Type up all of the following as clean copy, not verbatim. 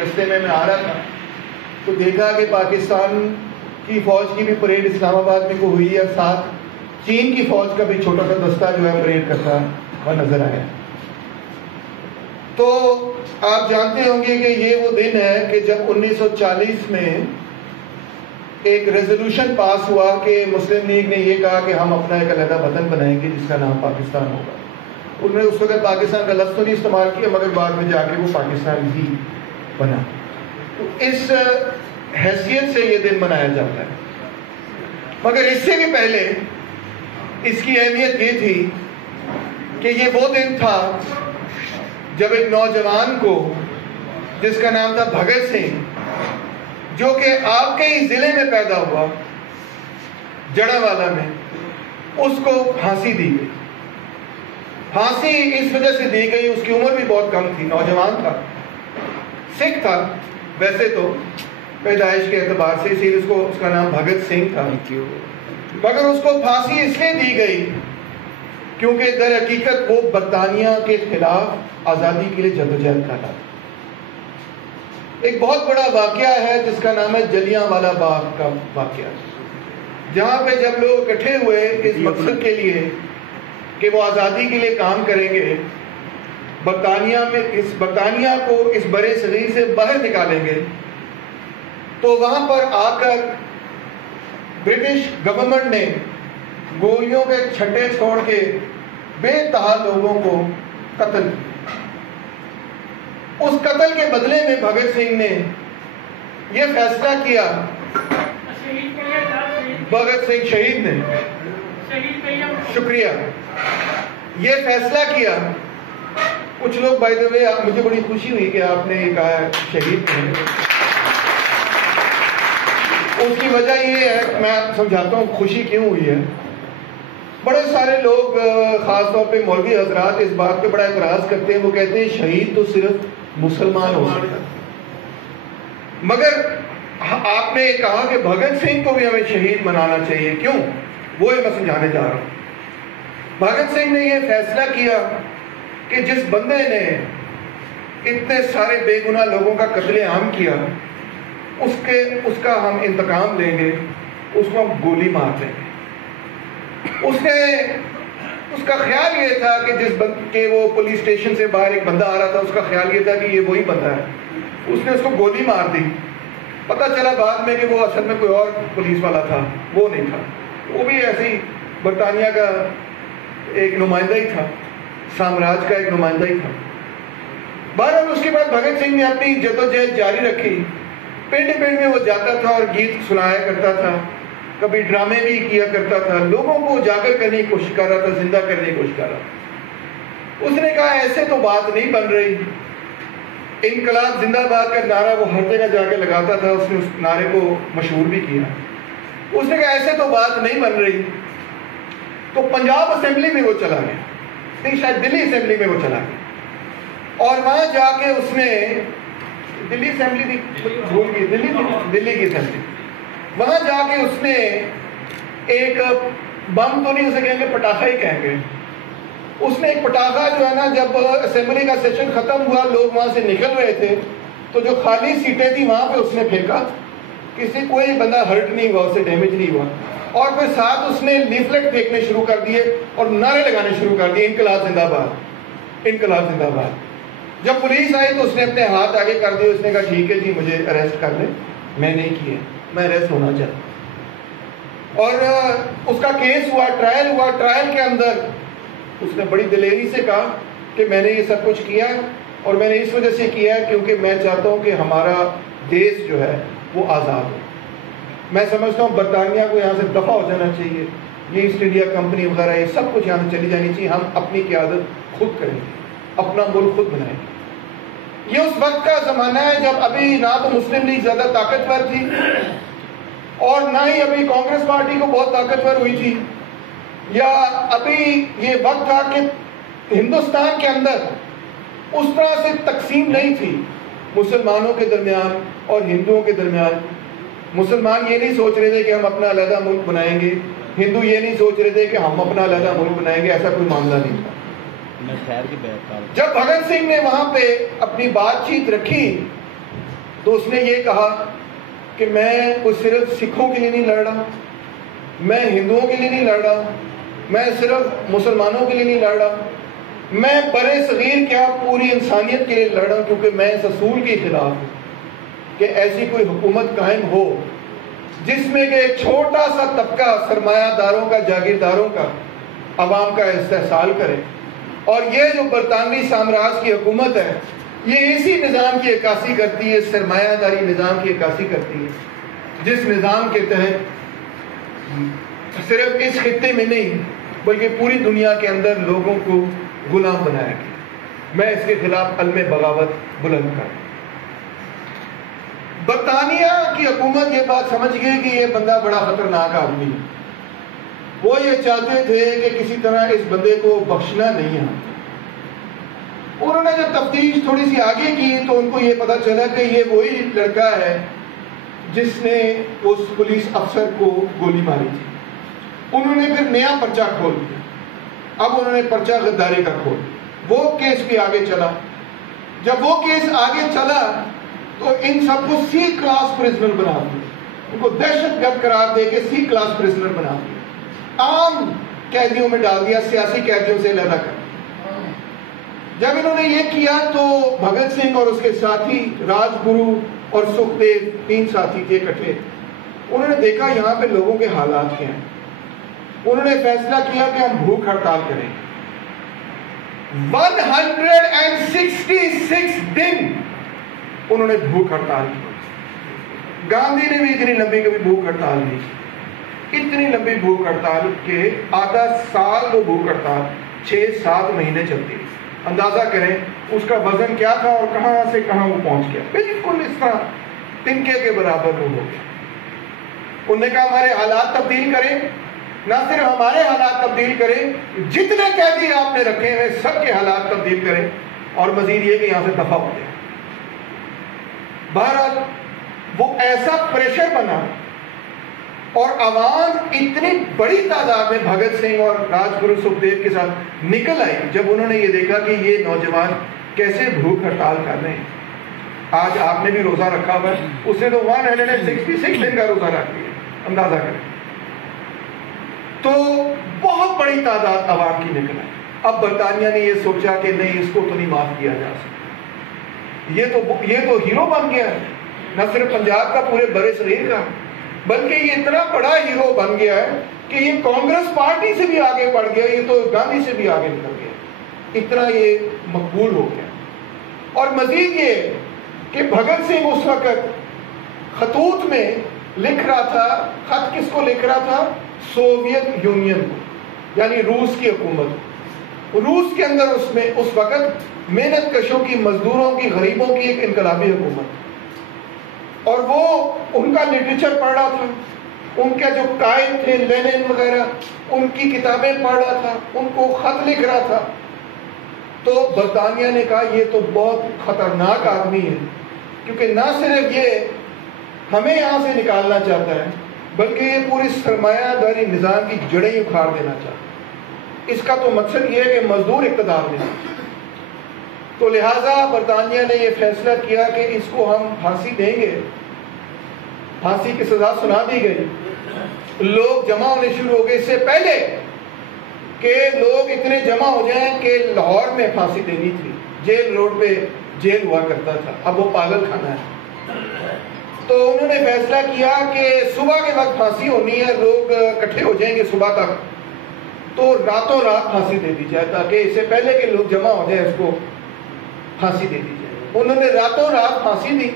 رستے میں آ رہا تھا تو دیکھا کہ پاکستان کی فوج کی بھی پریڈ اسلام آباد میں کو ہوئی ہے، ساتھ چین کی فوج کا بھی چھوٹا سا دستہ جو ہے پریڈ کرتا ہوا نظر آیا۔ تو آپ جانتے ہوں گے کہ یہ وہ دن ہے کہ جب 1940 میں ایک ریزولوشن پاس ہوا کہ مسلم لیگ نے یہ کہا کہ ہم اپنا ایک علیحدہ وطن بنائیں گے جس کا نام پاکستان ہوگا۔ انہوں نے اس وقت پاکستان کا لفظ تو نہیں استعمال کیا، مگر بعد میں جا کے وہ پاکستان ہی بنا۔ تو اس حیثیت سے یہ دن منایا جاتا ہے۔ مگر اس سے بھی پہلے اس کی اہمیت یہ تھی کہ یہ وہ دن تھا جب ایک نوجوان کو جس کا نام تھا بھگت سنگھ، جو کہ آپ کے ہی ضلع میں پیدا ہوا، جڑاوالا میں، اس کو پھانسی دی گئی۔ پھانسی اس وجہ سے دی گئی، اس کی عمر بھی بہت کم تھی، نوجوان تھا، سکھ تھا ویسے تو پیدائش کے اعتبار سے، اسی لیے اس کا نام بھگت سنگھ تھا، مگر اس کو پھانسی اس لیے دی گئی کیونکہ در حقیقت وہ برطانیہ کے خلاف آزادی کے لیے جدوجہد کر رہا تھا۔ ایک بہت بڑا واقعہ ہے جس کا نام ہے جلیاں والا باغ کا واقعہ، جہاں پہ جب لوگ اکٹھے ہوئے اس مقصد کے لیے کہ وہ آزادی کے لیے کام کریں گے، برطانیہ کو اس برے صغیر سے باہر نکالیں گے، تو وہاں پر آ کر برٹش گورنمنٹ نے گولیوں کے چھٹے چھوڑ کے بے تہا لوگوں کو قتل کیا۔ اس قتل کے بدلے میں بھگت سنگھ نے یہ فیصلہ کیا، بھگت سنگھ شہید نے، شکریہ، یہ فیصلہ کیا۔ کچھ لوگ بائی دا وے، مجھے بڑی خوشی ہوئی کہ آپ نے یہ کہا شہید نے، اس کی وجہ یہ ہے، میں سمجھاتا ہوں خوشی کیوں ہوئی ہے۔ بڑے سارے لوگ خاص طور پہ مولوی حضرات اس بات پہ بڑا اعتراض کرتے ہیں، وہ کہتے ہیں شہید تو صرف مسلمان ہو سکتا ہے، مگر آپ نے کہا کہ بھگت سنگھ کو بھی ہمیں شہید منانا چاہیے، کیوں؟ وہ میں سمجھانے جا رہا ہوں۔ بھگت سنگھ نے یہ فیصلہ کیا کہ جس بندے نے اتنے سارے بے گناہ لوگوں کا قتل عام کیا، اس کا ہم انتقام لیں گے، اس کو ہم گولی مار دیں گے۔ اس کا خیال یہ تھا کہ وہ پولیس اسٹیشن سے باہر ایک بندہ آ رہا تھا، اس کا خیال یہ تھا کہ یہ وہی بندہ ہے، اس نے اس کو گولی مار دی۔ پتہ چلا بعد میں کہ وہ اصل میں کوئی اور پولیس والا تھا، وہ نہیں تھا، وہ بھی ایسے ہی برطانیہ کا ایک نمائندہ ہی تھا، سامراج کا ایک نمائندہ ہی تھا۔ بہرحال اس کے بعد بھگت سنگھ نے اپنی جدوجہد جاری رکھی، پنڈ پنڈ میں وہ جاتا تھا اور گیت سنایا کرتا تھا، کبھی ڈرامے بھی کیا کرتا تھا، لوگوں کو اجاگر کرنے کی کوشش کر رہا تھا، زندہ کرنے کی کوشش کر رہا تھا۔ اس نے کہا ایسے تو بات نہیں بن رہی، انقلاب زندہ باد کا نعرہ وہ ہر جگہ جا کے لگاتا تھا، اس نے اس نعرے کو مشہور بھی کیا۔ اس نے کہا ایسے تو بات نہیں بن رہی، تو پنجاب اسمبلی میں وہ چلا گیا، نہیں شاید دلی اسمبلی میں وہ چلا گیا، اور وہاں جا کے اس نے دلی اسمبلی بھول گئی، دلی کی اسمبلی، وہاں جا کے اس نے ایک بم تو نہیں اسے کہیں گے، پٹاخہ ہی کہیں گے، اس نے ایک پٹاخہ جو ہے نا، جب اسمبلی کا سیشن ختم ہوا، لوگ وہاں سے نکل رہے تھے، تو جو خالی سیٹیں تھیں وہاں پہ اس نے پھینکا، کوئی بندہ ہرٹ نہیں ہوا، اسے ڈیمیج نہیں ہوا، اور پھر ساتھ اس نے لیفلیٹ پھینکنے شروع کر دیے اور نعرے لگانے شروع کر دیے، انقلاب زندہ باد، انقلاب زندہ باد۔ جب پولیس آئی تو اس نے اپنے ہاتھ آگے کر دیے، اس نے کہا ٹھیک ہے جی مجھے اریسٹ کر لیں، میں نہیں کیا، میں اریسٹ ہونا چاہتا۔ اور اس کا کیس ہوا، ٹرائل ہوا، ٹرائل کے اندر اس نے بڑی دلیری سے کہا کہ میں نے یہ سب کچھ کیا اور میں نے اس وجہ سے کیا ہے کیونکہ میں چاہتا ہوں کہ ہمارا دیش جو ہے وہ آزاد ہو۔ میں سمجھتا ہوں برطانیہ کو یہاں سے دفع ہو جانا چاہیے، یہ ایسٹ انڈیا کمپنی وغیرہ یہ سب کچھ یہاں سے چلی جانی چاہیے، ہم اپنی قیادت خود کریں گے، اپنا ملک خود بنائیں گے۔ یہ اس وقت کا زمانہ ہے جب ابھی نہ تو مسلم لیگ زیادہ طاقتور تھی اور نہ ہی ابھی کانگریس پارٹی کو بہت طاقتور ہوئی تھی، یا ابھی یہ وقت تھا کہ ہندوستان کے اندر اس طرح سے تقسیم نہیں تھی مسلمانوں کے درمیان اور ہندوؤں کے درمیان۔ مسلمان یہ نہیں سوچ رہے تھے کہ ہم اپنا علیحدہ ملک بنائیں گے، ہندو یہ نہیں سوچ رہے تھے کہ ہم اپنا علیحدہ ملک بنائیں گے، ایسا کوئی معاملہ نہیں تھا۔ جب بھگت سنگھ نے وہاں پہ اپنی بات چیت رکھی تو اس نے یہ کہا کہ میں کوئی صرف سکھوں کے لیے نہیں لڑ رہا، میں ہندوؤں کے لیے نہیں لڑ رہا، میں صرف مسلمانوں کے لیے نہیں لڑ رہا، میں برے صغیر کیا پوری انسانیت کے لیے لڑ رہا ہوں، کیونکہ میں اس اصول کے خلاف ہوں کہ ایسی کوئی حکومت قائم ہو جس میں کہ ایک چھوٹا سا طبقہ سرمایہ داروں کا، جاگیرداروں کا، عوام کا استحصال کرے۔ اور یہ جو برطانوی سامراج کی حکومت ہے یہ اسی نظام کی عکاسی کرتی ہے، سرمایہ داری نظام کی عکاسی کرتی ہے، جس نظام کے تحت صرف اس خطے میں نہیں بلکہ پوری دنیا کے اندر لوگوں کو غلام بنایا گیا۔ میں اس کے خلاف علم بغاوت بلند کروں۔ برطانیہ کی حکومت یہ بات سمجھ گئی کہ یہ بندہ بڑا خطرناک آدمی ہے، وہ یہ چاہتے تھے کہ کسی طرح اس بندے کو بخشنا نہیں ہے۔ انہوں نے جب تفتیش تھوڑی سی آگے کی تو ان کو یہ پتا چلا کہ یہ وہی لڑکا ہے جس نے اس پولیس افسر کو گولی ماری تھی۔ انہوں نے پھر نیا پرچہ کھول دیا، اب انہوں نے پرچہ غداری کا کھول دیا، وہ کیس بھی آگے چلا۔ جب وہ کیس آگے چلا تو ان سب کو سی کلاس پرزنر بنا دیا، ان کو دہشت گرد قرار دے کے سی کلاس پرزنر بنا دیا، عام قیدیوں میں ڈال دیا، سیاسی قیدیوں سے علیحدہ کر دیا۔ جب انہوں نے یہ کیا تو بھگت سنگھ اور اس کے ساتھی راج گرو اور سکھ دیو، تین ساتھی تھے اکٹھے، انہوں نے دیکھا یہاں پہ لوگوں کے حالات کیا ہیں۔ انہوں نے فیصلہ کیا کہ ہم بھوک ہڑتال کریں۔ 166 دن انہوں نے بھوک ہڑتال کی۔ گاندھی نے بھی اتنی لمبی کبھی بھوک ہڑتال نہیں کی، اتنی لمبی بھوک ہڑتال کہ آدھا سال وہ بھوک ہڑتال 6-7 مہینے چلتی ہے۔ اندازہ کریں اس کا وزن کیا تھا اور کہاں سے کہاں وہ پہنچ گیا، بالکل اس طرح تنکے کے برابر وہ ہو گیا۔ انہوں نے کہا ہمارے حالات تبدیل کریں، نہ صرف ہمارے حالات تبدیل کریں، جتنے قیدی آپ نے رکھے ہیں سب کے حالات تبدیل کریں، اور مزید یہ کہ یہاں سے دفع ہو جائے۔ بہرحال وہ ایسا پریشر بنا اور عوام اتنی بڑی تعداد میں بھگت سنگھ اور راج گرو سکھ دیو کے ساتھ نکل آئی جب انہوں نے یہ دیکھا کہ یہ نوجوان کیسے بھوک ہڑتال کر رہے ہیں۔ آج آپ نے بھی روزہ رکھا ہوا ہے، اس نے تو 166 دن کا روزہ رکھ لیا، اندازہ کریں۔ تو بہت بڑی تعداد عوام کی نکل آئی۔ اب برطانیہ نے یہ سوچا کہ نہیں، اس کو تو نہیں معاف کیا جا سکتا، یہ تو ہیرو بن گیا ہے، نہ صرف پنجاب کا، پورے برے صغیر کا، بلکہ یہ اتنا بڑا ہیرو بن گیا ہے کہ یہ کانگریس پارٹی سے بھی آگے بڑھ گیا، یہ تو گاندھی سے بھی آگے نکل گیا، اتنا یہ مقبول ہو گیا۔ اور مزید یہ کہ بھگت سنگھ اس وقت خطوط میں لکھ رہا تھا، خط کس کو لکھ رہا تھا؟ سوویت یونین کو، یعنی روس کی حکومت۔ روس کے اندر اس وقت محنت کشوں کی، مزدوروں کی، غریبوں کی ایک انقلابی حکومت، اور وہ ان کا لٹریچر پڑھ رہا تھا، ان کے جو قائد تھے لینن وغیرہ ان کی کتابیں پڑھ رہا تھا، ان کو خط لکھ رہا تھا۔ تو برطانیہ نے کہا یہ تو بہت خطرناک آدمی ہے، کیونکہ نہ صرف یہ ہمیں یہاں سے نکالنا چاہتا ہے بلکہ یہ پوری سرمایہ داری نظام کی جڑیں اکھاڑ دینا چاہتا ہے۔ اس کا تو مقصد یہ ہے کہ مزدور اقتدار میں۔ تو لہٰذا برطانیہ نے یہ فیصلہ کیا کہ اس کو ہم پھانسی دیں گے۔ پھانسی کی سزا سنا دی گئی، لوگ جمع ہونے شروع ہو گئے۔ اس سے پہلے کہ لوگ اتنے جمع ہو جائیں کہ لاہور میں پھانسی دینی تھی، جیل روڈ پہ جیل ہوا کرتا تھا، اب وہ پاگل خانہ ہے۔ تو انہوں نے فیصلہ کیا کہ صبح کے وقت پھانسی ہونی ہے، لوگ اکٹھے ہو جائیں گے صبح تک، تو راتوں رات پھانسی دے دی جائے، تاکہ اس سے پہلے کہ لوگ جمع ہو جائیں اس کو پھانسی دے دی جائے۔ انہوں نے راتوں رات پھانسی دی،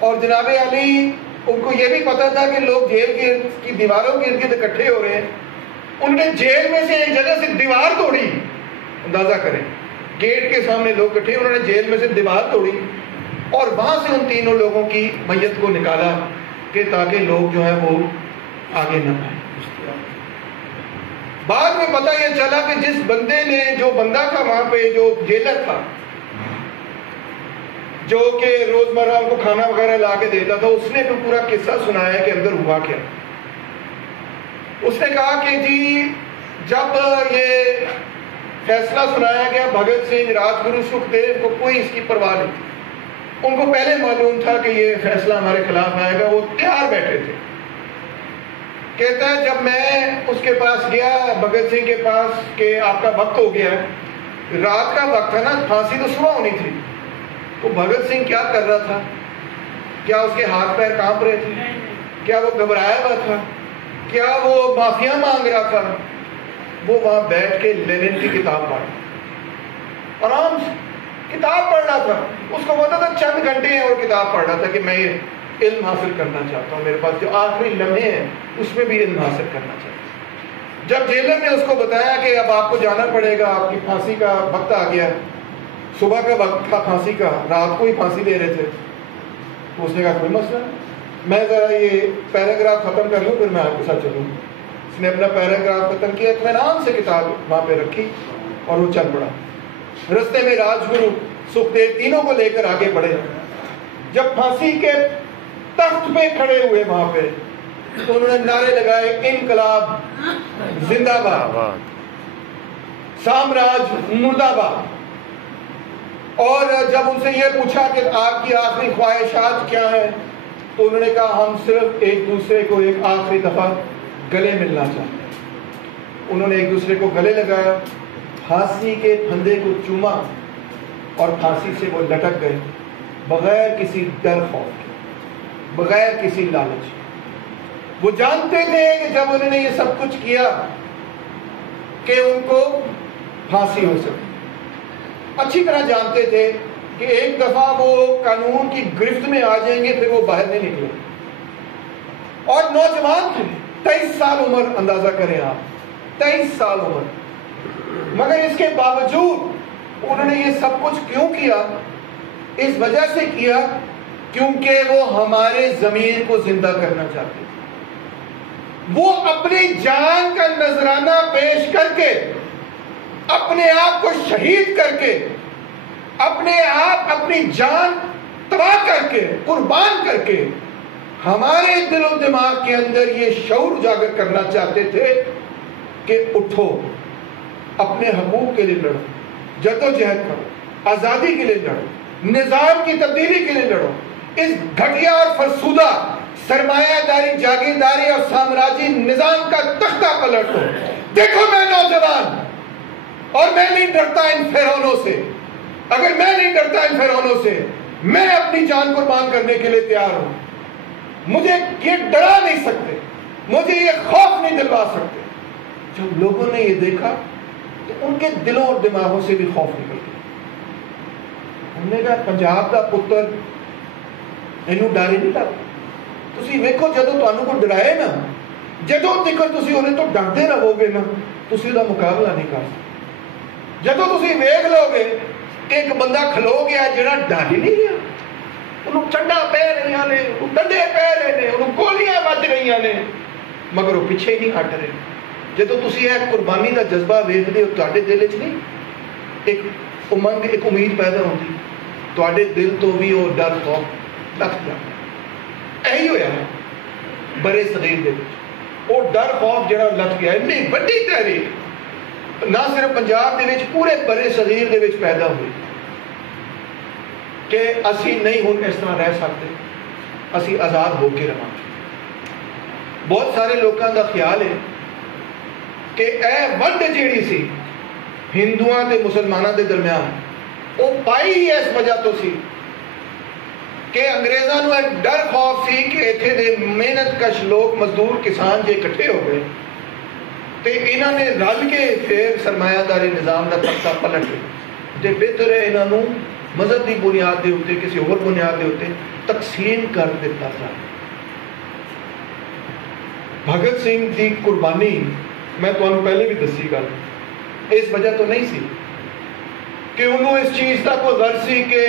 اور جناب علی ان کو یہ بھی پتا تھا کہ لوگ جیل کی دیواروں کے ارد گرد اکٹھے ہو رہے ہیں۔ انہوں نے جیل میں سے ایک جگہ سے دیوار توڑی، اندازہ کریں، گیٹ کے سامنے لوگ اکٹھے، انہوں نے جیل میں سے دیوار توڑی اور وہاں سے ان تینوں لوگوں کی میت کو نکالا کہ تاکہ لوگ جو ہے وہ آگے نہ آئیں۔ بعد میں پتہ یہ چلا کہ جس بندے نے، جو بندہ تھا وہاں پہ، جو جیلر تھا، جو کہ روزمرہ ان کو کھانا وغیرہ لا کے دیتا تھا، اس نے تو پورا قصہ سنایا کہ اندر ہوا کیا۔ اس نے کہا کہ جی جب یہ فیصلہ سنایا گیا بھگت سنگھ، راج گرو سکھ دیو کو کوئی اس کی پرواہ نہیں تھی، ان کو پہلے معلوم تھا کہ یہ فیصلہ ہمارے خلاف آئے گا، وہ تیار بیٹھے تھے. کہتا ہے جب میں اس کے پاس گیا، بھگت سنگھ کے پاس، کہ آپ کا وقت ہو گیا ہے، رات کا وقت تھا نا، پھانسی تو صبح ہونی تھی. تو بھگت سنگھ کیا کر رہا تھا؟ کیا اس کے ہاتھ پیر کانپ رہے تھے؟ کیا وہ گھبرایا ہوا تھا؟ کیا وہ معافیا مانگ رہا تھا؟ وہ وہاں بیٹھ کے لینن کی کتاب پڑھ، آرام سے کتاب پڑھ رہا تھا. اس کو پتا تھا چند گھنٹے ہیں اور کتاب پڑھ رہا تھا کہ میں یہ علم حاصل کرنا چاہتا ہوں، میرے پاس جو آخری لمحے ہیں اس میں بھی علم حاصل کرنا چاہتا ہوں. جب جیلر نے اس کو بتایا کہ اب آپ کو جانا پڑے گا، آپ کی پھانسی کا وقت آ گیا، صبح کا وقت تھا پھانسی کا، رات کو ہی پھانسی دے رہے تھے، تو اس نے کہا کوئی مسئلہ نہیں، میں ذرا یہ پیراگراف ختم کر لوں پھر میں آپ کے ساتھ چلوں. اس نے اپنا پیراگراف ختم کیا، اطمینان سے کتاب وہاں پہ رکھی اور وہ چل پڑا. رستے میں راج گرو سکھدیو تینوں کو لے کر آگے بڑھے. جب پھانسی کے تخت پہ کھڑے ہوئے وہاں پہ تو انہوں نے نعرے لگائے، انقلاب زندہ باد، سامراج مردہ باد. اور جب ان سے یہ پوچھا کہ آپ کی آخری خواہشات کیا ہیں، تو انہوں نے کہا ہم صرف ایک دوسرے کو ایک آخری دفعہ گلے ملنا چاہتے ہیں. انہوں نے ایک دوسرے کو گلے لگایا، پھانسی کے پھندے کو چوما اور پھانسی سے وہ لٹک گئے، بغیر کسی ڈر خوف کے، بغیر کسی لالچ. وہ جانتے تھے کہ جب انہوں نے یہ سب کچھ کیا کہ ان کو پھانسی ہو سکتی. اچھی طرح جانتے تھے کہ ایک دفعہ وہ قانون کی گرفت میں آ جائیں گے، پھر وہ باہر نہیں نکلیں. اور نوجوان تھے، 23 سال عمر، اندازہ کریں آپ، 23 سال عمر. مگر اس کے باوجود انہوں نے یہ سب کچھ کیوں کیا؟ اس وجہ سے کیا کیونکہ وہ ہمارے ضمیر کو زندہ کرنا چاہتے تھے. وہ اپنی جان کا نذرانہ پیش کر کے، اپنے آپ کو شہید کر کے، اپنے آپ اپنی جان تباہ کر کے، قربان کر کے، ہمارے دل و دماغ کے اندر یہ شعور اجاگر کرنا چاہتے تھے کہ اٹھو، اپنے حقوق کے لیے لڑو، جدوجہد کرو، آزادی کے لیے لڑو، نظام کی تبدیلی کے لیے لڑو، اس گھٹیا اور فرسودہ سرمایہ داری، جاگیرداری اور سامراجی نظام کا تختہ پلٹو. دیکھو میں نوجوان اور میں نہیں ڈرتا ان فرعونوں سے. اگر میں نہیں ڈرتا ان فرعونوں سے، میں اپنی جان قربان کرنے کے لیے تیار ہوں. مجھے یہ ڈرا نہیں سکتے، مجھے یہ خوف نہیں دلوا سکتے. جب لوگوں نے یہ دیکھا تو ان کے دلوں اور دماغوں سے بھی خوف نکل گیا. ہم نے کہا پنجاب کا پتر اینو ڈر ہی نہیں لگتا. تسی ویکھو جدوں تانوں کو ڈرائے نا، جدوں تک تسی انہیں تو ڈرتے رہو گے نا، تسی دا مقابلہ نہیں کر سکتے. جدوں تسی ویکھ لو گے کہ ایک بندہ کھلو گیا جڑا ڈر ہی نہیں گیا، انہوں چنڈا پہ رہی نے، انہوں ڈنڈے پہ رہے نے، انہوں گولیاں بج رہی نے، مگر وہ پیچھے ہی نہیں ہٹ رہے. جدوں تسی ایک قربانی کا جذبہ ویکھدے ہو، تواڈے دل وچ نہیں ایک امنگ، ایک امید پیدا ہوتی، تواڈے دل تو بھی وہ ڈر خوف لٹ جاتا. یہی ہوا ہے برے صغیر دے وچ، وہ ڈر خوف جڑا لٹ گیا. اتنی بڑی تحریک نہ صرف پنجاب دے وچ، پورے برے صغیر دے وچ پیدا ہوئی کہ اسی نہیں ہن اس طرح رہ سکتے، اسی آزاد ہو کے رہاں. بہت سارے لوگوں کا خیال ہے کہ اے ونڈ جیڑی سی ہندوؤں تے مسلمانوں دے درمیان، وہ پائی ہی اس وجہ تو سی کہ انگریزاں نو ایک ڈر خوف سی کہ اتھے دے محنت کش لوگ، مزدور، کسان جے اکٹھے ہو گئے تے انہاں نے رل کے پھر سرمایہ داری نظام دا تختہ پلٹ گئے تے بہتر ہے انہاں نو مذہب دی بنیاد دے اوتے، کسی اور بنیاد دے اوتے تقسیم کر دیتا جائے. بھگت سنگھ دی قربانی میں تمہیں پہلے بھی دسی گل، اس وجہ تو نہیں سی کہ انہوں اس چیز کا کوئی غرض سی کہ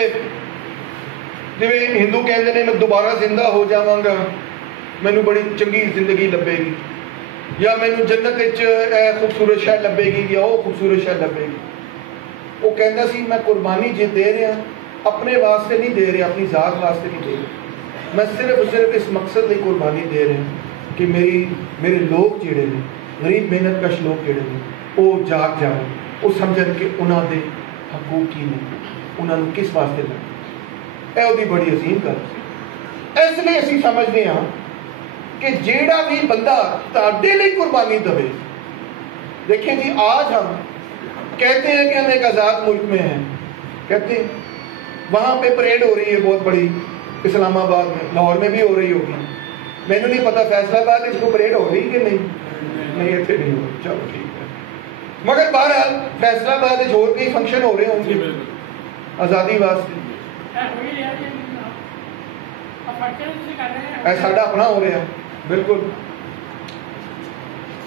جی ہندو کہتے ہیں میں دوبارہ زندہ ہو جاواں گا، مینوں بڑی چنگی زندگی لبے گی، یا مینوں جنت وچ اے خوبصورت شہر لبے گی یا وہ خوبصورت شہر لبے گی. وہ کہندا سی میں قربانی جے دے رہا اپنے واسطے نہیں دے رہا، اپنی ذات واسطے نہیں دے رہا، میں صرف اس مقصد کی قربانی دے رہا کہ میرے لوگ جڑے نے، غریب محنت کش لوگ جڑے نے، وہ جاگ جان، وہ سمجھن کہ انہاں دے حقوق کی نے، انہاں نوں کس واسطے لگے. ਇਹ ਉਹਦੀ ਬੜੀ ਅਜ਼ੀਮ ਗੱਲ ਸੀ। ਇਸ ਲਈ ਅਸੀਂ ਸਮਝਦੇ ਹਾਂ کہ جیڑا بھی بندہ تاڑے لئے قربانی دے. دیکھیں جی آج ہم کہتے ہیں کہ ہم ایک آزاد ملک میں ہیں، کہتے ہیں وہاں پہ پریڈ ہو رہی ہے بہت بڑی، اسلام آباد میں، لاہور میں بھی ہو رہی ہوگی، میں نے نہیں پتا فیصلہ آباد اس کو پریڈ ہو رہی کہ نہیں ایسے نہیں ہو رہی، چلو ٹھیک ہے. مگر بہرحال فیصلہ آباد اور کئی فنکشن ہو رہے ہوں گے آزادی واسطے، ساڈا اپنا ہو رہا بالکل.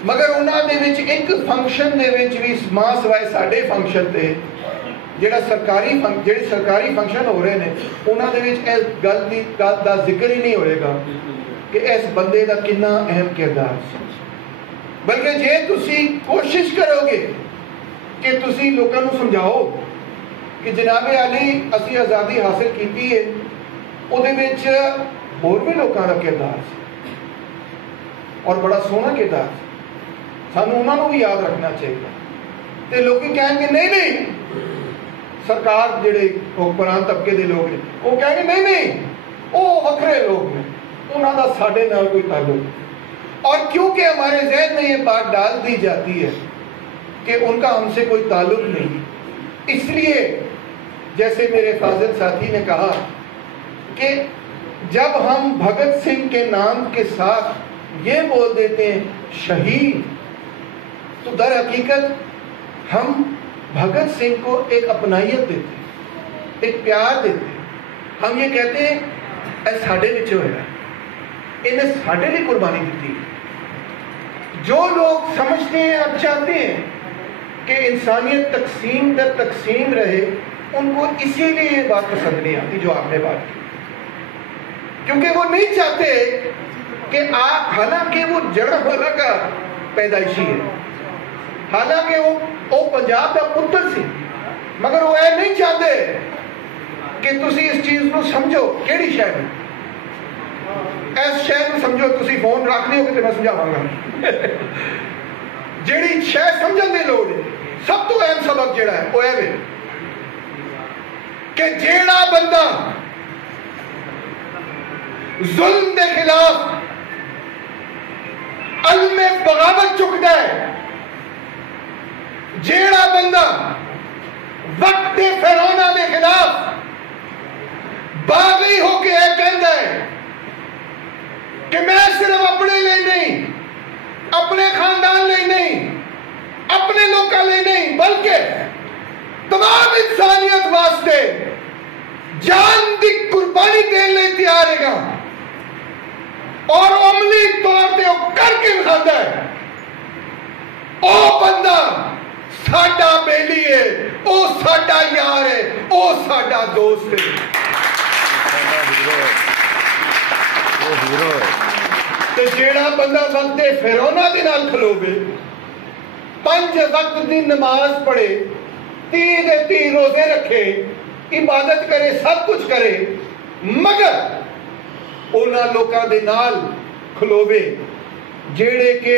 مگر انہاں دے وچ ایک فنکشن دے وچ بھی ماں سوائے ساڈے فنکشن تے جڑے سرکاری فنکشن ہو رہے ہیں انہاں دے وچ اس گل دا ذکر ہی نہیں ہوئے گا کہ اس بندے دا کتنا اہم کردار سی. بلکہ جے تسی کوشش کرو گے کہ تسی لوکاں نوں سمجھاؤ کہ جناب علی اسی آزادی حاصل کیتی ہے، او دے وچ اور بھی لوکاں دا کردار سی اور بڑا سونا کردار سی، سانوں انہاں نوں بھی یاد رکھنا چاہیے. تے لوگ کہیں گے نہیں سرکار جڑے حکمران طبقے دے لوگ ہیں وہ کہیں گے نہیں وہ وکھرے لوگ ہیں، انہاں دا ساڈے نال کوئی تعلق. اور کیونکہ ہمارے ذہن میں یہ بات ڈال دی جاتی ہے کہ ان کا ہم سے کوئی تعلق نہیں، اس لیے جیسے میرے فاضل ساتھی نے کہا کہ جب ہم بھگت سنگھ کے نام کے ساتھ یہ بول دیتے ہیں شہید، تو در حقیقت ہم بھگت سنگھ کو ایک اپنائیت دیتے ہیں، ایک پیار دیتے ہیں. ہم یہ کہتے ہیں اے ساڈے وچ ہویا، انہیں ساڈے لیے قربانی دیتی. جو لوگ سمجھتے ہیں اور چاہتے ہیں کہ انسانیت تقسیم در تقسیم رہے، ان کو اسی لیے یہ بات پسند نہیں آتی جو آپ نے بات کی، کیونکہ وہ نہیں چاہتے کہ آپ، حالانکہ وہ جڑا والا کا پیدائشی ہے، حالانکہ وہ پنجاب کا پتر سی، مگر وہ یہ نہیں چاہتے کہ تسی اس چیز کو سمجھو. کیڑی شے میں اس شے کو سمجھو، تسی فون رکھ لیو کہ میں سمجھاواں گا. جیڑی شے سمجھن دی لوڑ ہے، سب تو اہم سبق جیڑا ہے وہ ہے کہ جیڑا بندہ ظلم دے خلاف علم بغاوت چکتا ہے، جیڑا بندہ وقت فرعونہ دے خلاف باغی ہو کے یہ کہندا ہے کہ میں صرف اپنے لیے نہیں، اپنے خاندان لیے نہیں، اپنے لوکاں لیے نہیں، بلکہ تمام انسانیت واسطے جان دی قربانی دینے لئے تیار ہے گا، اور عملی طور پہ وہ کر کے دکھاتا ہے، او بندہ ساڈا بیلی ہے، او ساڈا یار ہے، او ساڈا دوست ہے. تو جیڑا بندہ وقت فرعونہ دے نال کھلوے، 5 وقت دی نماز پڑھے، 30 روزے رکھے، عبادت کرے، سب کچھ کرے، مگر انہاں لوکاں دے نال کھلوے جیڑے کہ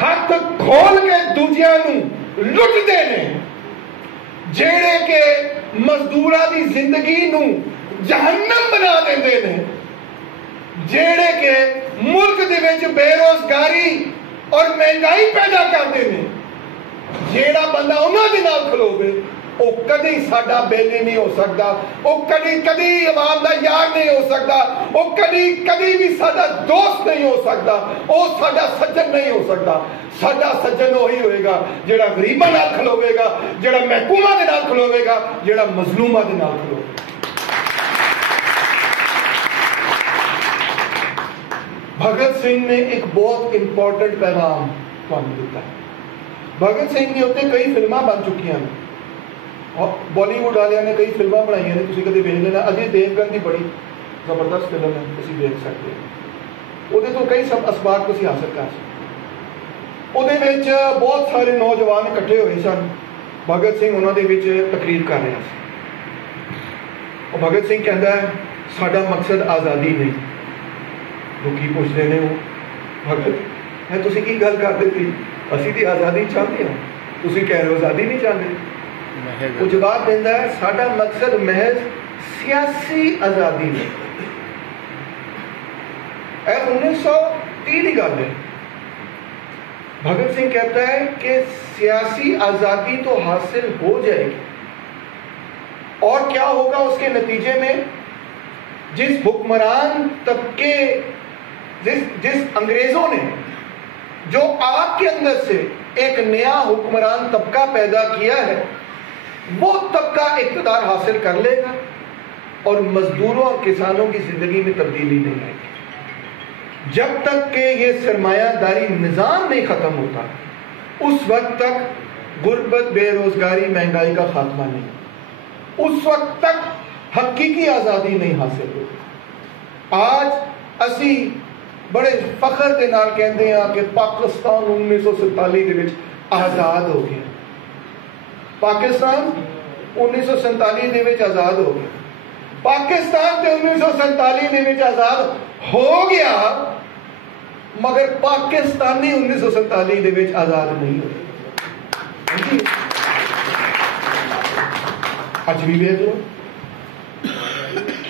ہاتھ کھول کے دوجیاں نوں لٹ دے نے، جیڑے کہ مزدوراں دی زندگی نوں جہنم بنا دیندے نے، جیڑے کہ ملک دے وچ بے روزگاری اور مہنگائی پیدا کرتے ہیں، جیڑا بندہ انہاں دے نال کھلوے وہ کدی ساڈا بیلی نہیں ہو سکتا، وہ کدی عوام دا یار نہیں ہو سکتا، وہ کدی بھی ساڈا دوست نہیں ہو سکتا، وہ ساڈا سجن نہیں ہو سکتا. ساڈا سجن وہی ہوئے گا جیڑا غریباں نال کھلوے گا، جیڑا محکوماں دے نال کھلوے گا، جیڑا مظلوماں دے نال کھلوے گا. بھگت سنگھ نے ایک بہت امپورٹنٹ پیغام تمہیں دیتا ہے. بھگت سنگھ نے ہوتے کئی فلمیں بن چکی ہیں، بالی ووڈ والے نے کئی فلمیں بنائی ہیں، تسی کدی ویکھ لینا. اجے دیوگن کی بڑی زبردست فلم ہے، تسی دیکھ سکتے ہیں. وہ تو کئی سب اسباق تسی حاصل کر سکتے. وہ بہت سارے نوجوان اکٹھے ہوئے سن، بھگت سنگھ انہوں دے وچ تقریر کر رہے ہیں. اور بھگت سنگھ کہندا ہے ساڈا مقصد آزادی نہیں. لوکی پوچھتے ہیں وہ بھگت ہے تسی کی گل کرتے تھی، اسی دی آزادی چاہتے ہیں، تسی کہہ رہے ہو آزادی نہیں چاہتے. وہ جواب دینا ہے ساڈا مقصد محض سیاسی آزادی میں 1903 کی گل ہے. بھگت سنگھ کہتا ہے کہ سیاسی آزادی تو حاصل ہو جائے گی، اور کیا ہوگا اس کے نتیجے میں؟ جس حکمران طبقے، جس انگریزوں نے جو آپ کے اندر سے ایک نیا حکمران طبقہ پیدا کیا ہے، وہ طبقہ اقتدار حاصل کر لے گا اور مزدوروں اور کسانوں کی زندگی میں تبدیلی نہیں آئے گی. جب تک کہ یہ سرمایہ داری نظام نہیں ختم ہوتا، اس وقت تک غربت، بے روزگاری، مہنگائی کا خاتمہ نہیں، اس وقت تک حقیقی آزادی نہیں حاصل ہوتی. آج اسی بڑے فخر کے نال کہتے ہیں کہ پاکستان 1947 کے وچ آزاد ہو گیا. پاکستان 1947 کے وچ آزاد ہو گیا. پاکستان تے 1947 کے وچ آزاد ہو گیا، مگر پاکستانی 1947 کے وچ آزاد نہیں ہوئے. اج بھی دیکھ لو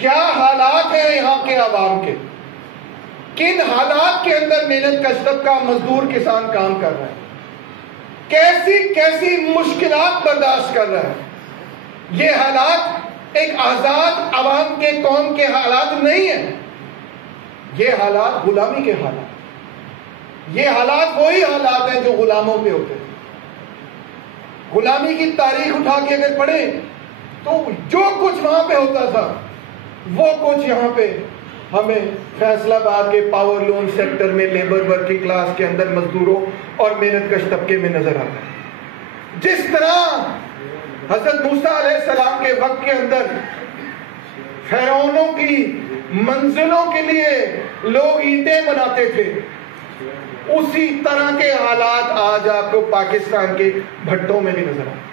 کیا حالات ہیں یہاں کے عوام کے، کن حالات کے اندر محنت کش طبقہ، مزدور، کسان کام کر رہا ہے، کیسی کیسی مشکلات برداشت کر رہا ہے. یہ حالات ایک آزاد عوام کے، قوم کے حالات نہیں ہیں. یہ حالات غلامی کے حالات، یہ حالات وہی حالات ہیں جو غلاموں پہ ہوتے ہیں. غلامی کی تاریخ اٹھا کے اگر پڑھیں تو جو کچھ وہاں پہ ہوتا تھا وہ کچھ یہاں پہ ہمیں فیصلہ آباد کے پاور لوم سیکٹر میں لیبر ورکنگ کلاس کے اندر مزدوروں اور محنت کش طبقے میں نظر آتا ہے. جس طرح حضرت موسیٰ علیہ السلام کے وقت کے اندر فرعونوں کی منزلوں کے لیے لوگ اینٹیں بناتے تھے، اسی طرح کے حالات آج آپ کو پاکستان کے بھٹوں میں بھی نظر آتے.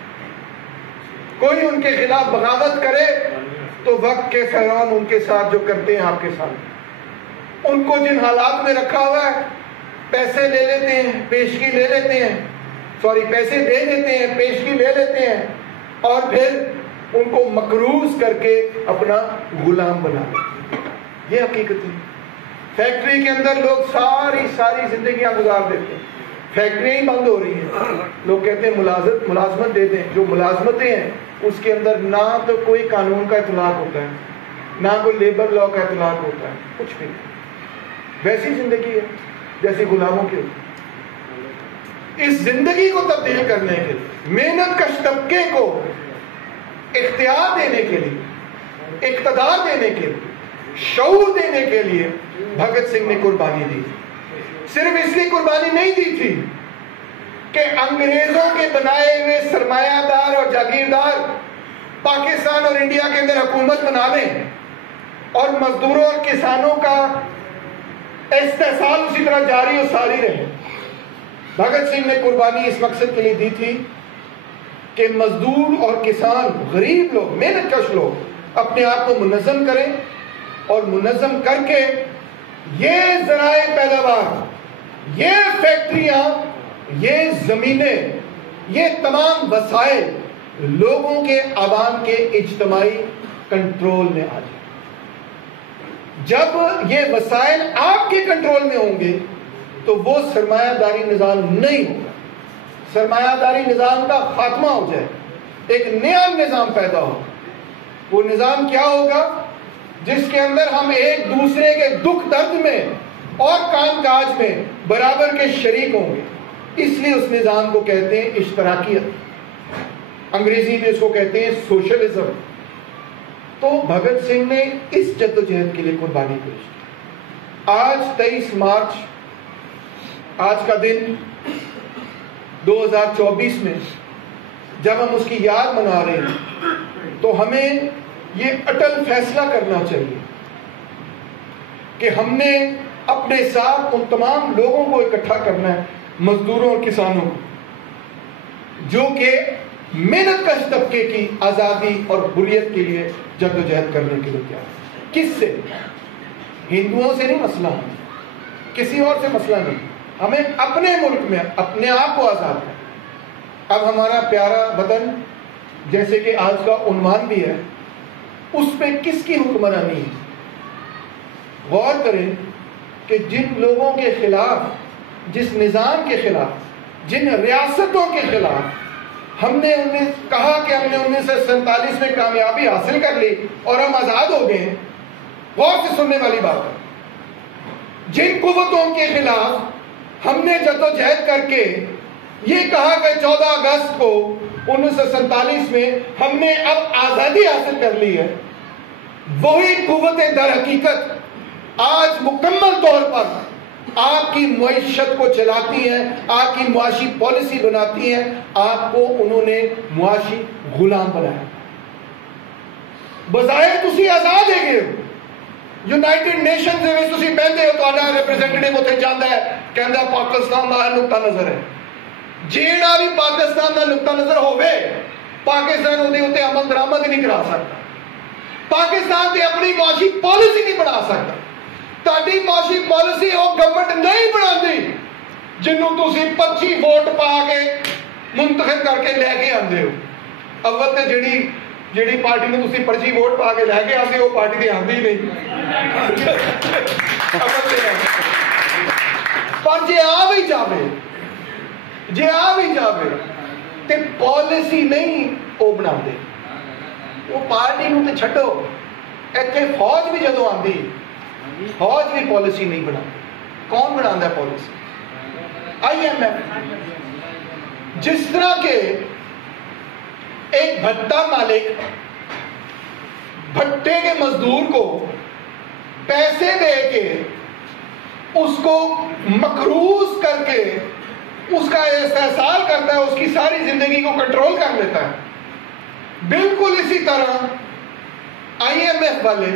کوئی ان کے خلاف بغاوت کرے تو وقت کے فرعون ان کے ساتھ جو کرتے ہیں آپ کے ساتھ، ان کو جن حالات میں رکھا ہوا ہے، پیسے لے لیتے ہیں، پیشگی لے لیتے ہیں، پیسے دے دیتے ہیں، پیشگی لے لیتے ہیں، اور پھر ان کو مقروض کر کے اپنا غلام بنا لیتے ہیں. یہ حقیقت ہے. فیکٹری کے اندر لوگ ساری زندگیاں گزار دیتے ہیں، فیکٹریاں ہی بند ہو رہی ہیں، لوگ کہتے ہیں ملازمت دے دیں. جو ملازمتیں ہیں اس کے اندر نہ تو کوئی قانون کا اطلاق ہوتا ہے، نہ کوئی لیبر لا کا اطلاق ہوتا ہے، کچھ بھی نہیں. ویسی زندگی ہے جیسی غلاموں کی ہوتی. اس زندگی کو تبدیل کرنے کے لیے، محنت کش طبقے کو اختیار دینے کے لیے، اقتدار دینے کے لیے، شعور دینے کے لیے بھگت سنگھ نے قربانی دی. صرف اس لیے قربانی نہیں دی تھی کہ انگریزوں کے بنائے ہوئے سرمایہ دار اور جاگیردار پاکستان اور انڈیا کے اندر حکومت بنا لیں اور مزدوروں اور کسانوں کا استحصال اسی طرح جاری و ساری رہے. بھگت سنگھ نے قربانی اس مقصد کے لیے دی تھی کہ مزدور اور کسان، غریب لوگ، محنت کش لوگ اپنے آپ کو منظم کریں، اور منظم کر کے یہ ذرائع پیداوار، یہ فیکٹریاں، یہ زمینیں، یہ تمام وسائل لوگوں کے، عوام کے اجتماعی کنٹرول میں آ جائیں. جب یہ وسائل آپ کے کنٹرول میں ہوں گے تو وہ سرمایہ داری نظام نہیں ہوگا. سرمایہ داری نظام کا خاتمہ ہو جائے، ایک نیا نظام پیدا ہوگا. وہ نظام کیا ہوگا؟ جس کے اندر ہم ایک دوسرے کے دکھ درد میں اور کام کاج میں برابر کے شریک ہوں گے. اس لیے اس نظام کو کہتے ہیں اشتراکیت، انگریزی میں اس کو کہتے ہیں سوشلزم. تو بھگت سنگھ نے اس جدوجہد کے لیے قربانی پیش کی. آج 23 مارچ، آج کا دن 2024 میں جب ہم اس کی یاد منا رہے ہیں تو ہمیں یہ اٹل فیصلہ کرنا چاہیے کہ ہم نے اپنے ساتھ ان تمام لوگوں کو اکٹھا کرنا ہے، مزدوروں اور کسانوں کو، جو کہ محنت کش طبقے کی آزادی اور حریت کے لیے جدوجہد کرنے کے لیے کیا. کس سے؟ ہندوؤں سے نہیں مسئلہ، کسی اور سے مسئلہ نہیں. ہمیں اپنے ملک میں اپنے آپ کو آزاد کرنا. اب ہمارا پیارا وطن، جیسے کہ آج کا عنوان بھی ہے، اس پہ کس کی حکمرانی ہے؟ غور کریں کہ جن لوگوں کے خلاف، جس نظام کے خلاف، جن ریاستوں کے خلاف ہم نے کہا کہ ہم نے 1947 میں کامیابی حاصل کر لی اور ہم آزاد ہو گئے ہیں، غور سے سننے والی بات ہے، جن قوتوں کے خلاف ہم نے جدوجہد کر کے یہ کہا کہ 14 اگست کو 1947 میں ہم نے اب آزادی حاصل کر لی ہے، وہی قوتیں در حقیقت آج مکمل طور پر آپ کی معیشت کو چلاتی ہیں، آپ کی معاشی پالیسی بناتی ہیں، آپ کو انہوں نے معاشی غلام بنایا۔ بظاہر تسی آزاد ہے گئے ہو، یونائٹڈ نیشنز دے وچ تسی بہندے ہو، تہاڈا ریپرزینٹیٹو اوتھے جاندا ہے، کہندا پاکستان دا نقطہ نظر ہے، جیڑا بھی پاکستان دا نقطہ نظر ہوے پاکستان اودے اوتے عمل درآمد نہیں کرا سکتا، پاکستان تے اپنی معاشی پالیسی نہیں بنا سکتا۔ تہاڈی معاشی پالیسی وہ گورنمنٹ نہیں بناندی جنوں تسی 25 ووٹ پا کے منتخب کر کے لے کے آندے ہو۔ اول تے جیڑی پارٹی نے تسی 25 ووٹ پا کے لے کے آندے وہ پارٹی تے آندی نہیں، پر جے آ بھی جاوے تے پالیسی نہیں وہ بناندے، وہ پارٹی نوں تے چھڈو، ایتھے فوج بھی جدوں آندی فوج بھی پالیسی نہیں بنا۔ کون بناتا ہے پالیسی؟ IMF۔ جس طرح کے ایک بھٹا مالک بھٹے کے مزدور کو پیسے دے کے اس کو مقروض کر کے اس کا استحصال کرتا ہے، اس کی ساری زندگی کو کنٹرول کر لیتا ہے، بالکل اسی طرح IMF والے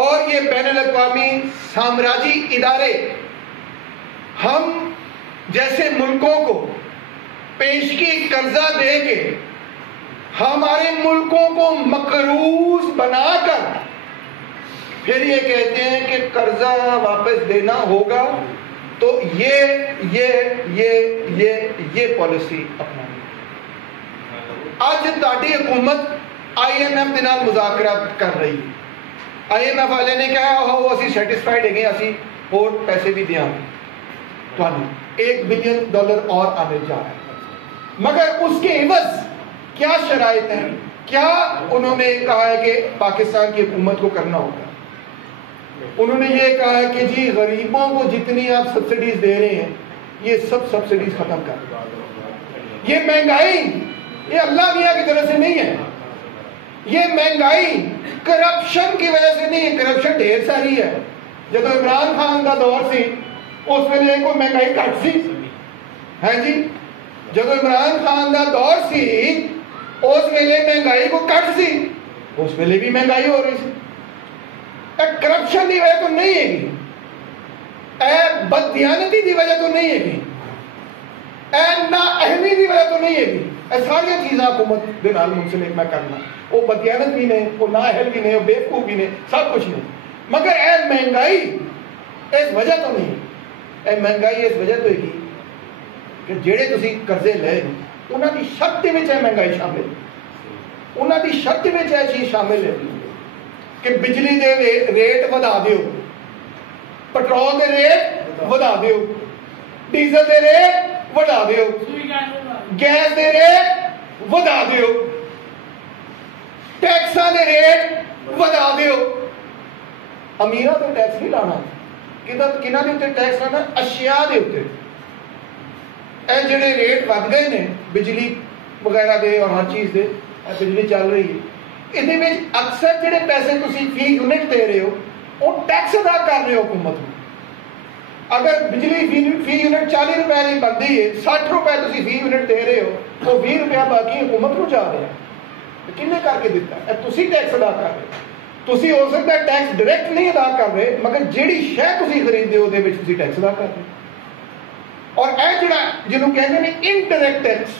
اور یہ بین الاقوامی سامراجی ادارے ہم جیسے ملکوں کو پیشگی قرضہ دے کے ہمارے ملکوں کو مقروض بنا کر پھر یہ کہتے ہیں کہ قرضہ واپس دینا ہوگا، تو یہ پالیسی اپنانی۔ آج تاڑی حکومت IMF دے نال مذاکرات کر رہی ہے، IMF والے نے کہا وہ اسی سیٹسفائیڈ ہے، اسی اور پیسے بھی دیا تو $1 بلین اور آنے جا رہا ہے، مگر اس کے عوض کیا شرائط ہیں، کیا انہوں نے کہا ہے کہ پاکستان کی حکومت کو کرنا ہوگا؟ انہوں نے یہ کہا ہے کہ جی غریبوں کو جتنی آپ سبسڈیز دے رہے ہیں یہ سب سبسڈیز ختم کر دو۔ یہ مہنگائی یہ اللہ میاں کی طرف سے نہیں ہے، یہ مہنگائی کرپشن کی وجہ سے نہیں ہے، کرپشن ڈھیر ساری ہے۔ جب عمران خان کا دور سی اس ویلے کوئی مہنگائی گھٹ سی ہے جی، جب عمران خان کا دور سی اس ویلے مہنگائی کو کٹ سی، اس ویلے بھی مہنگائی ہو رہی سی۔ کرپشن کی وجہ تو نہیں ہے گی، بددیانتی کی وجہ تو نہیں ہے گی، نااہلی کی وجہ تو نہیں ہے گی، ساری چیزاں حکومت دے نال منسلک میں کرنا، وہ بددیانت بھی نہیں، وہ نااہل بھی نہیں، وہ بیوقوف بھی نہیں، سب کچھ نہیں، مگر مہنگائی اس وجہ تو نہیں، مہنگائی اس وجہ تو ہے کہ جڑے تسی قرضے لے انہاں دی شرط وچ مہنگائی شامل ہے، انہاں دی شرط وچ چیز شامل ہے کہ بجلی دے ریٹ ودا دیو، پٹرول دے ریٹ ودا دیو، ڈیزل دے ریٹ ودا دیو، گیس دے ریٹ ودا دیو، ٹیکساں دے ریٹ ودا دیو۔ امیراں تے ٹیکس نہیں لانا، کنہاں دے اوتے ٹیکس لانا؟ اشیاء دے اوتے۔ اے جڑے ریٹ ود گئے نے بجلی وغیرہ دے اور ہر چیز دے، بجلی چل رہی ہے، یہ اکثر جڑے پیسے تسی فی یونٹ دے رہے ہو وہ ٹیکس ادا کر رہے ہو حکومت میں۔ اگر بجلی فی یونٹ 40 روپے کی بنتی ہے، 60 روپے تسی فی یونٹ دے رہے ہو، تو 20 روپیہ باقی حکومت کو جا رہا ہے، کنے کر کے دیتا ہے؟ تسی ٹیکس ادا کر رہے ہو، تسی ہو سکتا ہے ٹیکس ڈائریکٹ نہیں ادا کر رہے، مگر جیڑی شے تسی خریدتے ہو دے وچ تسی ٹیکس ادا کر رہے ہو۔ اور اے جڑا جنوں کہتے ہیں انڈائریکٹ ٹیکس،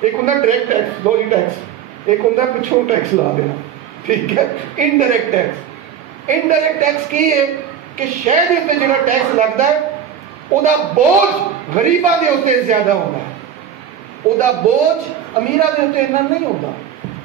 ایک ہوندا ڈائریکٹ ٹیکس دوہری ٹیکس، ایک ہوندا پچھوں ٹیکس لا دینا، ٹھیک ہے؟ انڈائریکٹ ٹیکس، انڈائریکٹ ٹیکس کی ہے کہ شہر دے تے جڑا ٹیکس لگدا ہے او دا بوجھ غریباں دے اوتے زیادہ ہوندا ہے، او دا بوجھ امیراں دے اوتے اتنا نہیں ہوندا۔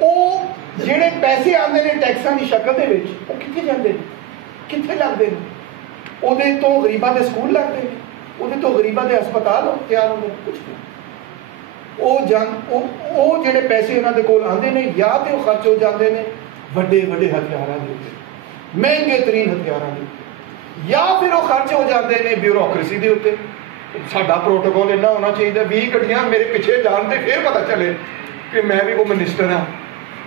ਉਹ ਜਿਹੜੇ ਪੈਸੇ ਆਉਂਦੇ ਨੇ ਟੈਕਸਾਂ ਦੀ ਸ਼ਕਲ ਦੇ ਵਿੱਚ, ਉਹ ਕਿੱਥੇ ਜਾਂਦੇ ਨੇ, ਕਿੱਥੇ ਲੱਗਦੇ ਨੇ? ਉਹਦੇ ਤੋਂ ਗਰੀਬਾਂ ਦੇ ਸਕੂਲ ਲੱਗਦੇ ਨੇ, ਉਹਦੇ ਤੋਂ ਗਰੀਬਾਂ ਦੇ ਹਸਪਤਾਲ ਤਿਆਰ ਹੁੰਦੇ ਨੇ, ਕੁਝ ਨਹੀਂ। ਉਹ ਜਿਹੜੇ ਪੈਸੇ ਉਹਨਾਂ ਦੇ ਕੋਲ ਆਉਂਦੇ ਨੇ, ਜਾਂ ਤੇ ਉਹ ਖਰਚ ਹੋ ਜਾਂਦੇ ਨੇ ਵੱਡੇ ਵੱਡੇ ਹਥਿਆਰਾਂ ਦੇ ਉੱਤੇ, ਮਹਿੰਗੇ ਤਰੀਨ ਹਥਿਆਰਾਂ ਦੇ ਉੱਤੇ, ਜਾਂ ਫਿਰ ਉਹ ਖਰਚ ਹੋ ਜਾਂਦੇ ਨੇ ਬਿਊਰੋਕ੍ਰੇਸੀ ਦੇ ਉੱਤੇ। ਸਾਡਾ ਪ੍ਰੋਟੋਕੋਲ ਇੰਨਾ ਹੋਣਾ ਚਾਹੀਦਾ, 20 ਗੱਡੀਆਂ ਮੇਰੇ ਪਿੱਛੇ ਜਾਣ ਤੇ ਫਿਰ ਪਤਾ ਚੱਲੇ ਕਿ ਮੈਂ ਵੀ ਉਹ ਮਿਨਿਸਟਰ ਹਾਂ,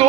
2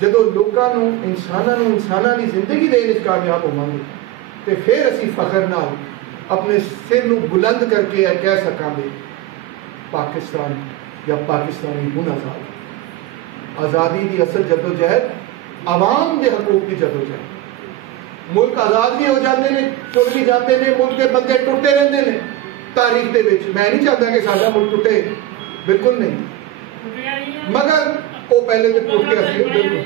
جدو لوگوں انسانوں کی زندگی دینے کامیاب ہوواਂਗੇ تو پھر اسی فخر نال اپنے سر نو بلند کر کے کہہ سکاں گے پاکستان یا پاکستانی ہن آزاد. آزادی دی اصل جدوجہد عوام دے حقوق کی جدوجہد. ملک آزاد بھی ہو جاتے ہیں, ٹوٹ بھی جاتے ہیں, ملک کے بندے ٹوٹتے رہتے ہیں تاریخ دے وچ. میں نہیں چاہتا کہ سارا ملک ٹوٹے, بالکل نہیں, مگر وہ پہلے تو ٹوٹ گیا سی بالکل.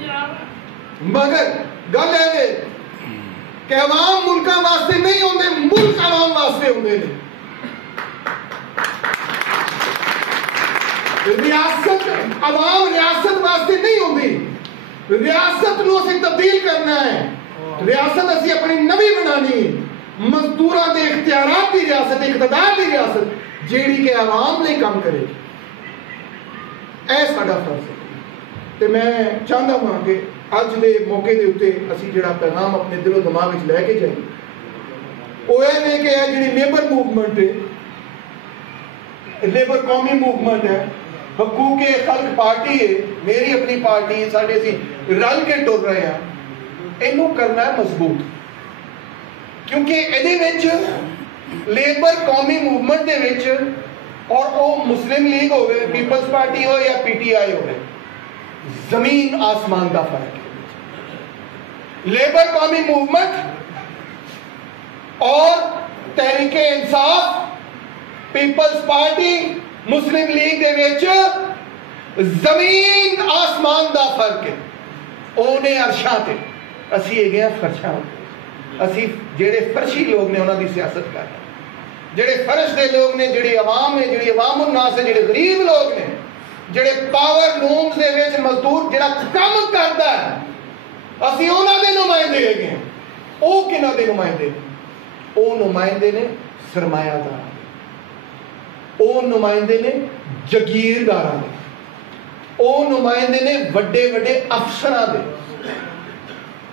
مگر گل ہے کہ عوام ملکاں واسطے نہیں ہوندے, ملک عوام واسطے ہوندے نے. ریاست عوام ریاست واسطے نہیں ہوندی. ریاست نو اسی تبدیل کرنا ہے. ریاست اسی اپنی نوی بنانی, مزدوراں دے اختیارات دی ریاست, اقتدار دی ریاست جیڑی کہ عوام لئی کام کرے گی. اے ساڈا فرض ہے. تے میں چاہتا ہوں کہ اج دے موقع دے اوتے اسی جڑا پیغام اپنے دل و دماغ وچ لے کے جائیں وہ ہے کہ یہ جڑی لیبر موومنٹ ہے, لیبر قومی موومنٹ ہے, حقوق خلق پارٹی ہے, میری اپنی پارٹی ہے, ساڈے اسی رل کے ٹر رہے ہیں, اینو کرنا ہے مضبوط. کیونکہ ایدے وچ لیبر قومی موومنٹ دے وچ اور او مسلم لیگ ہوئے, پیپلز پارٹی ہو یا پی ٹی آئی ہوئے, زمین آسمان دا فرق ہے. لیبر قومی موومنٹ اور تحریک انصاف, پیپلز پارٹی, مسلم لیگ دے وچ زمین آسمان دا فرق ہے. اونے عرشاں تے اسی گئے فرشاں تے. اسی جڑے فرشی لوگ نے انہاں دی سیاست کر رہے, جڑے فرش دے لوگ نے, جڑی عوام ہے, جڑی عوام الناس ہے, جڑے غریب لوگ نے, جڑے پاور لومز دے وچ مزدور جڑا کام کردا ہے, اسی انہاں دے نمائندے ہیں. او کنہاں دے نمائندے نے؟ او نمائندے نے سرمایہ دار, او نمائندے نے جگیرداراں دے, او نمائندے نے وڈے وڈے افسراں دے.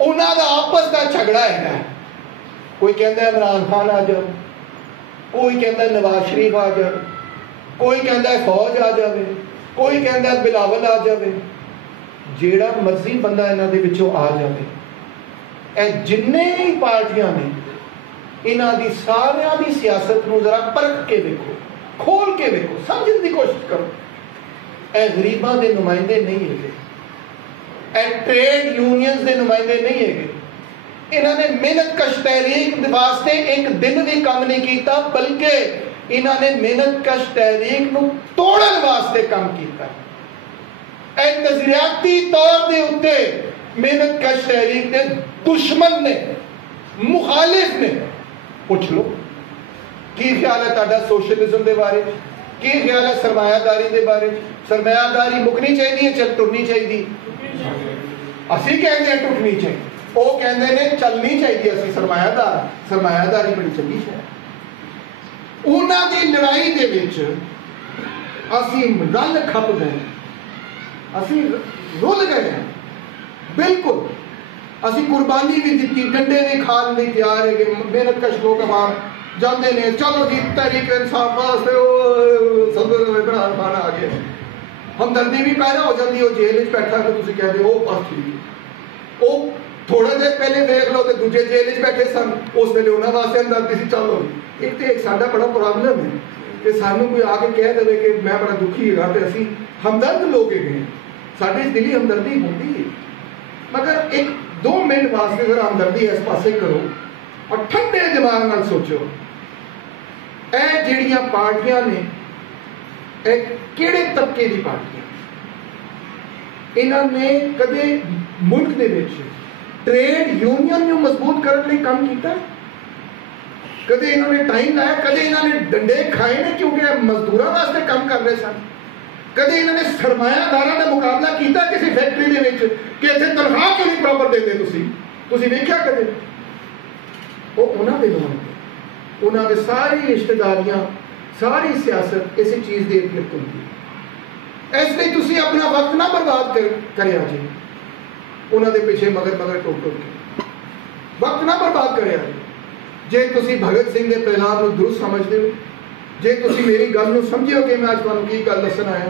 انہاں دا آپس دا جھگڑا ہے. کوئی کہندا ہے عمران خان آ جاؤ, کوئی کہندا ہے نواز شریف آ جائے, کوئی کہندا ہے فوج آ جائے, کوئی کہندا ہے بلاول آ جائے. جیڑا مرضی بندہ انہاں دے وچوں آ جائے, اے جننے ہی پارٹیاں نے انہاں دی ساریاں دی سیاست نو ذرا پرکھ کے دیکھو, کھول کے دیکھو, سمجھنے دی کوشش کرو. اے غریباں دے نمائندے نہیں ہے, اے ٹریڈ یونینز دے نمائندے نہیں ہے. انہوں نے محنت کش تحریک واسطے ایک دن بھی کام نہیں کیتا, بلکہ انہوں نے محنت کش تحریک نو توڑن واسطے کام کیتا. اے نظریاتی طور دے اتے محنت کش تحریک دے دشمن نے, مخالف نے. پوچھ لو کی خیال ہے تہاڈا سوشلزم دے بارے, کی خیال ہے سرمایہ داری دے بارے. سرمایہ داری مکنی چاہیے, چل ٹرنی چاہیے. اسی کہتے ہیں ٹوٹنی چاہیے, وہ کہتے ہیں چلنی چاہیے. اسی سرمایہ داری بڑی چنگی ہے. انہاں دی لڑائی دے وچ اسی رل کھپ گئے, اسی رل گئے ہیں بالکل. اسی قربانی بھی دیتی, ڈنڈے بھی کھان بھی تیار ہے کہ محنت کش لوگ باہر جاندے نے, چلو جی تحریک انصاف واسطے صدر عمران خان آ گیا. ہمدردی بھی پیدا ہو جاتی. وہ جیل وچ بیٹھا تو تسی کہتے ہو بس ٹھیک. وہ تھوڑے دیر پہلے دیکھ لو تو دوجے جیل وچ بیٹھے سن, اس ویلے انہاں واسطے ہمدردی سی. چلو ایک تو ایک ساڈا بڑا پرابلم ہے کہ سانوں کوئی آ کے کہہ دے کہ میں بڑا دکھی ہاں تے اسی ہمدرد لوگ ہیں, ساڈی دلی ہمدردی ہوندی ہے. مگر ایک 2 منٹ واسطے ذرا ہمدردی اس پاسے کرو اور ٹھنڈے دماغ نال سوچو, اے جڑیاں پارٹیاں نے اے کیڑے طبقے دی پارٹیاں, انہاں نے کدے ملک دے وچ ٹریڈ یونین نو مضبوط کرنے لئی کام کیتا؟ کدے انہوں نے ٹائم لایا؟ کدے انہوں نے ڈنڈے کھائے نے کیونکہ مزدوراں واسطے کام کر رہے سن؟ کدے انہوں نے سرمایہ داراں دا مقابلہ کیتا کسی فیکٹری دے وچ کہ اتنے تنخواہ کیوں نہیں پراپر دیندے تسی ویکھیا کدے؟ وہ انہاں دے نمائندے, انہاں دے ساری رشتہ داریاں, ساری سیاست اسی چیز دے ارد ہوندی. اس لیے تسی اپنا وقت نہ برباد کریا جی انہاں دے پیچھے مگر ٹوٹ کے, وقت نہ برباد کریا جی. جے تسی بھگت سنگھ دے پیغام نو درست سمجھدے ہو, جے تسی میری گل نو سمجھے ہو کہ میں اج تانوں کی گل دسن آیا,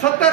70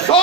100